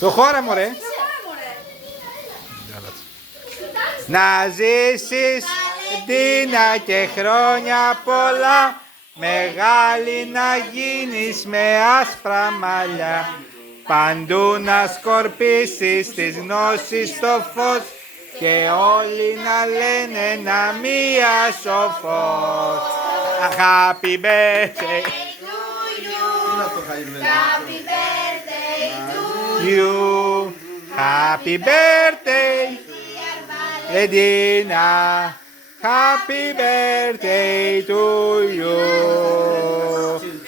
Το χώρα μωρέ. Να ζήσεις Ντίνα και χρόνια πολλά, μεγάλη να γίνεις με άσπρα μαλλιά, παντού να σκορπίσεις της γνώσης το φως και όλοι να λένε ένα μία σοφός. Happy birthday you, happy birthday Ντίνα, happy birthday to you.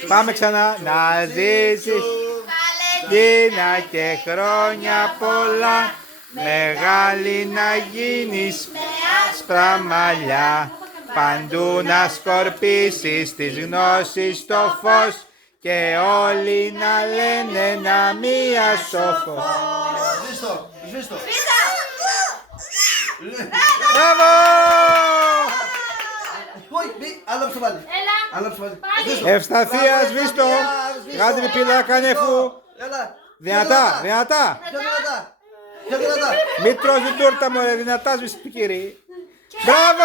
Πάμε ξανά. Να ζήσεις Ντίνα και χρόνια πολλά, μεγάλη να γίνεις με άσπρα μαλλιά, παντού να σκορπίσεις της γνώσης το φως και όλοι να λένε ένα μία σοφός. Σβήστο, σβήστο. Μπράβο! Όχι, άναψε πάλι. Άναψε πάλι. Ευσταθία, σβήστο. Γάντε με πύλα, κάνε φου. Έλα. Δυνατά, δυνατά. Πιο δυνατά. Πιο δυνατά. Μην τρως την τούρτα μωρέ, δυνατά σβήστο το κύριε. Μπράβο!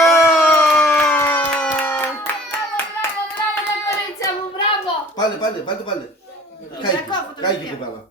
Πάλι, πάλι, πάλι. Κάει και πάλι.